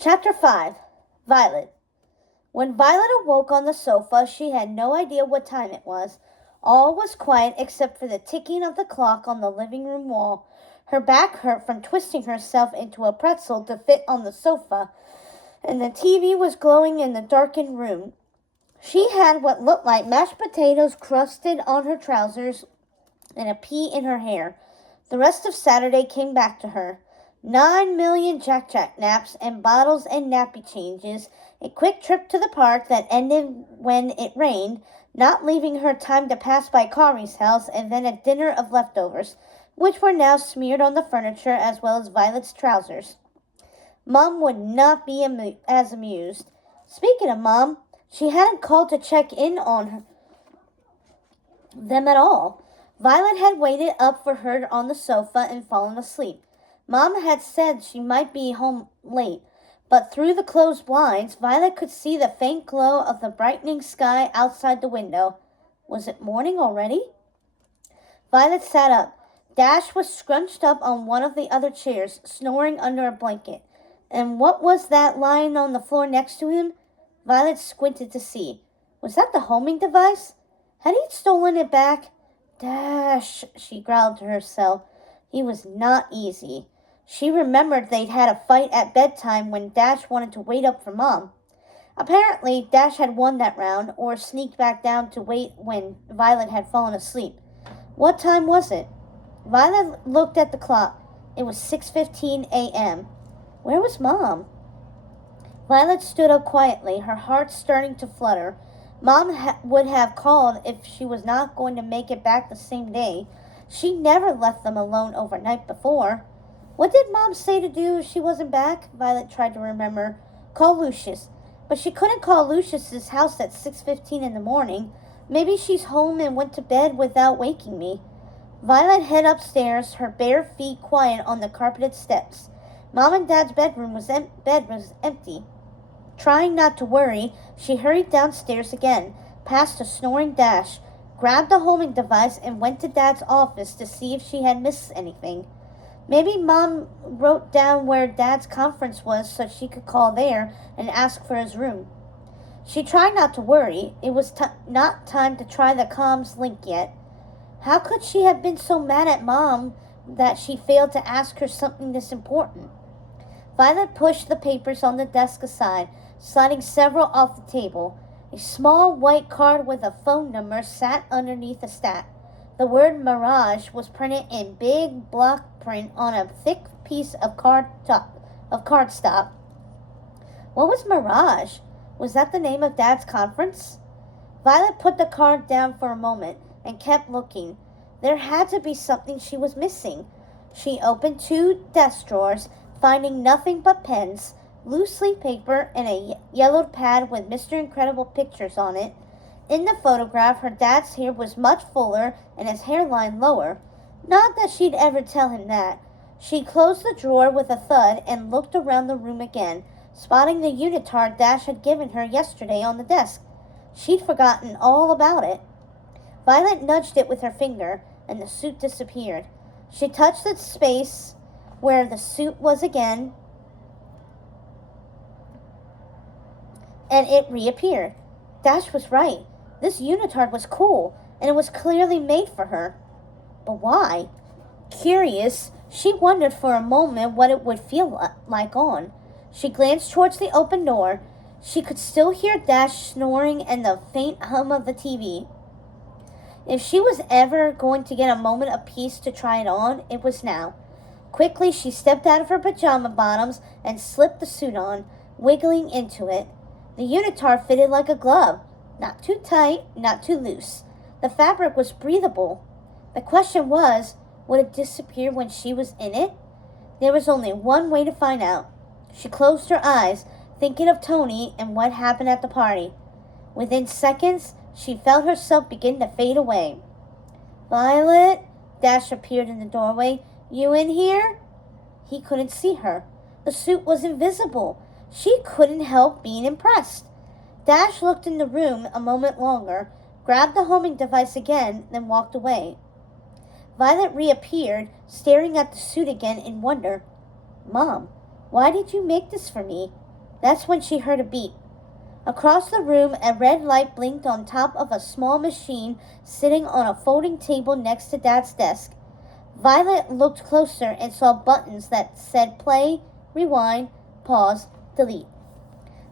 Chapter 5. Violet. When Violet awoke on the sofa, she had no idea what time it was. All was quiet except for the ticking of the clock on the living room wall. Her back hurt from twisting herself into a pretzel to fit on the sofa, and the TV was glowing in the darkened room. She had what looked like mashed potatoes crusted on her trousers and a pea in her hair. The rest of Saturday came back to her. 9 million Jack naps and bottles and nappy changes, a quick trip to the park that ended when it rained, not leaving her time to pass by Kari's house, and then a dinner of leftovers, which were now smeared on the furniture as well as Violet's trousers. Mom would not be as amused. Speaking of Mom, she hadn't called to check in on them at all. Violet had waited up for her on the sofa and fallen asleep. Mom had said she might be home late, but through the closed blinds, Violet could see the faint glow of the brightening sky outside the window. Was it morning already? Violet sat up. Dash was scrunched up on one of the other chairs, snoring under a blanket. And what was that lying on the floor next to him? Violet squinted to see. Was that the homing device? Had he stolen it back? Dash, she growled to herself. He was not easy. She remembered they'd had a fight at bedtime when Dash wanted to wait up for Mom. Apparently, Dash had won that round, or sneaked back down to wait when Violet had fallen asleep. What time was it? Violet looked at the clock. It was 6:15 a.m. Where was Mom? Violet stood up quietly, her heart starting to flutter. Mom would have called if she was not going to make it back the same day. She never left them alone overnight before. What did Mom say to do if she wasn't back? Violet tried to remember. Call Lucius. But she couldn't call Lucius's house at 6:15 in the morning. Maybe she's home and went to bed without waking me. Violet headed upstairs, her bare feet quiet on the carpeted steps. Mom and Dad's bedroom was empty. Trying not to worry, she hurried downstairs again, past a snoring Dash, grabbed the homing device, and went to Dad's office to see if she had missed anything. Maybe Mom wrote down where Dad's conference was so she could call there and ask for his room. She tried not to worry. It was not time to try the comms link yet. How could she have been so mad at Mom that she failed to ask her something this important? Violet pushed the papers on the desk aside, sliding several off the table. A small white card with a phone number sat underneath a stack. The word Mirage was printed in big block print on a thick piece of cardstock. What was Mirage? Was that the name of Dad's conference? Violet put the card down for a moment and kept looking. There had to be something she was missing. She opened 2 desk drawers, finding nothing but pens, loose leaf paper, and a yellowed pad with Mr. Incredible pictures on it. In the photograph, her dad's hair was much fuller and his hairline lower. Not that she'd ever tell him that. She closed the drawer with a thud and looked around the room again, spotting the unitard Dash had given her yesterday on the desk. She'd forgotten all about it. Violet nudged it with her finger, and the suit disappeared. She touched the space where the suit was again, and it reappeared. Dash was right. This unitard was cool, and it was clearly made for her. But why? Curious, she wondered for a moment what it would feel like on. She glanced towards the open door. She could still hear Dash snoring and the faint hum of the TV. If she was ever going to get a moment of peace to try it on, it was now. Quickly, she stepped out of her pajama bottoms and slipped the suit on, wiggling into it. The unitard fitted like a glove. Not too tight, not too loose. The fabric was breathable. The question was, would it disappear when she was in it? There was only one way to find out. She closed her eyes, thinking of Tony and what happened at the party. Within seconds, she felt herself begin to fade away. Violet? Dash appeared in the doorway. You in here? He couldn't see her. The suit was invisible. She couldn't help being impressed. Dash looked in the room a moment longer, grabbed the homing device again, then walked away. Violet reappeared, staring at the suit again in wonder. Mom, why did you make this for me? That's when she heard a beep. Across the room, a red light blinked on top of a small machine sitting on a folding table next to Dad's desk. Violet looked closer and saw buttons that said play, rewind, pause, delete.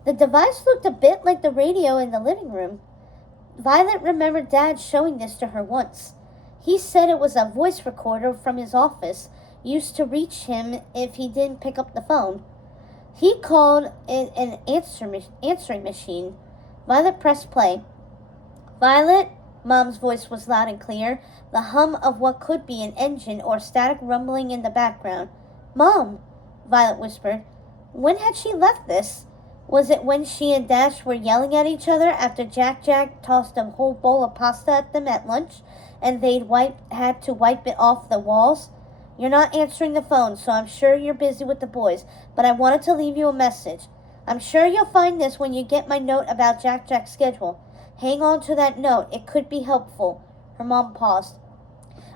The device looked a bit like the radio in the living room. Violet remembered Dad showing this to her once. He said it was a voice recorder from his office, used to reach him if he didn't pick up the phone. He called it an answering machine. Violet pressed play. Violet, Mom's voice was loud and clear, the hum of what could be an engine or static rumbling in the background. Mom, Violet whispered. When had she left this? Was it when she and Dash were yelling at each other after Jack tossed a whole bowl of pasta at them at lunch and they'd had to wipe it off the walls? You're not answering the phone, so I'm sure you're busy with the boys, but I wanted to leave you a message. I'm sure you'll find this when you get my note about Jack's schedule. Hang on to that note. It could be helpful. Her mom paused.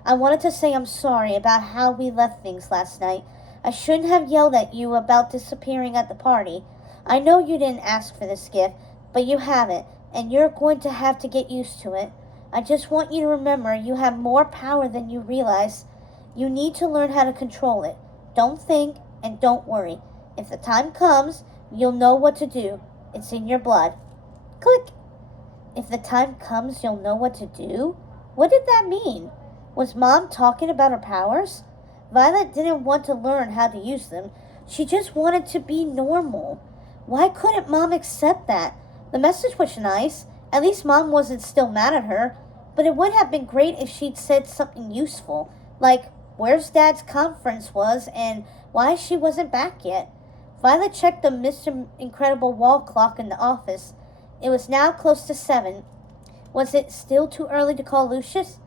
I wanted to say I'm sorry about how we left things last night. I shouldn't have yelled at you about disappearing at the party. I know you didn't ask for this gift, but you have it, and you're going to have to get used to it. I just want you to remember you have more power than you realize. You need to learn how to control it. Don't think and don't worry. If the time comes, you'll know what to do. It's in your blood. Click. If the time comes, you'll know what to do? What did that mean? Was Mom talking about her powers? Violet didn't want to learn how to use them. She just wanted to be normal. Why couldn't Mom accept that? The message was nice. At least Mom wasn't still mad at her. But it would have been great if she'd said something useful, like where's Dad's conference was and why she wasn't back yet. Violet checked the Mr. Incredible wall clock in the office. It was now close to 7. Was it still too early to call Lucius?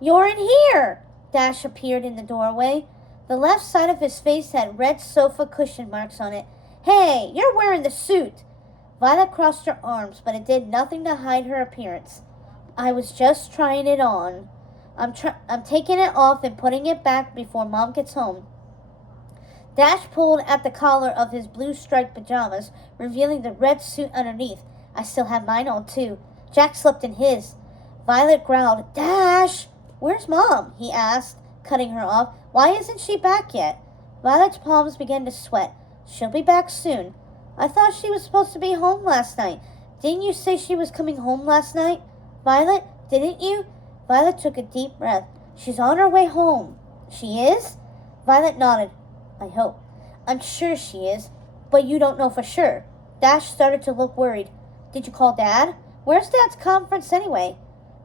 You're in here! Dash appeared in the doorway. The left side of his face had red sofa cushion marks on it. Hey, you're wearing the suit! Violet crossed her arms, but it did nothing to hide her appearance. I was just trying it on. I'm taking it off and putting it back before Mom gets home. Dash pulled at the collar of his blue striped pajamas, revealing the red suit underneath. I still have mine on, too. Jack slept in his. Violet growled, Dash! Where's Mom? He asked, cutting her off. Why isn't she back yet? Violet's palms began to sweat. She'll be back soon. I thought she was supposed to be home last night. Didn't you say she was coming home last night? Violet, didn't you? Violet took a deep breath. She's on her way home. She is? Violet nodded. I hope. I'm sure she is, but you don't know for sure. Dash started to look worried. Did you call Dad? Where's Dad's conference anyway?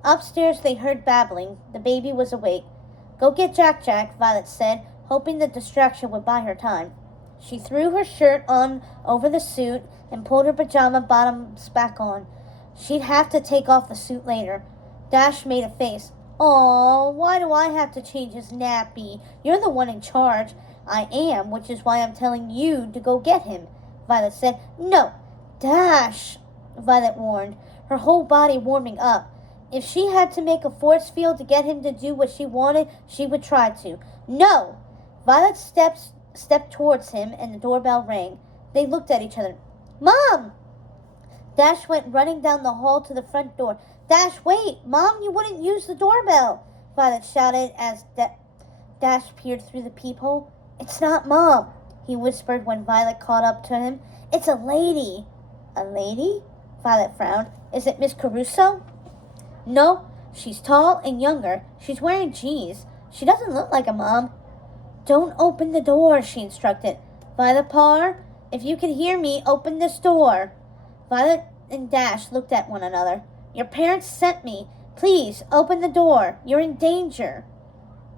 Upstairs they heard babbling. The baby was awake. Go get Jack, Violet said, hoping the distraction would buy her time. She threw her shirt on over the suit and pulled her pajama bottoms back on. She'd have to take off the suit later. Dash made a face. Aw, why do I have to change his nappy? You're the one in charge. I am, which is why I'm telling you to go get him. Violet said. No, Dash, Violet warned, her whole body warming up. If she had to make a force field to get him to do what she wanted, she would try to. No! Violet stepped towards him and the doorbell rang. They looked at each other. Mom! Dash went running down the hall to the front door. Dash, wait! Mom, you wouldn't use the doorbell! Violet shouted as Dash peered through the peephole. It's not Mom, he whispered when Violet caught up to him. It's a lady. A lady? Violet frowned. Is it Miss Caruso? No, she's tall and younger. She's wearing jeans. She doesn't look like a mom. Don't open the door, she instructed. Violet Parr, if you can hear me, open this door. Violet and Dash looked at one another. Your parents sent me. Please, open the door. You're in danger.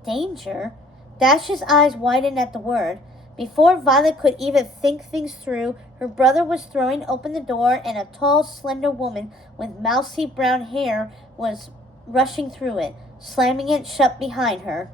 Danger? Dash's eyes widened at the word. Before Violet could even think things through, her brother was throwing open the door and a tall, slender woman with mousy brown hair was rushing through it, slamming it shut behind her.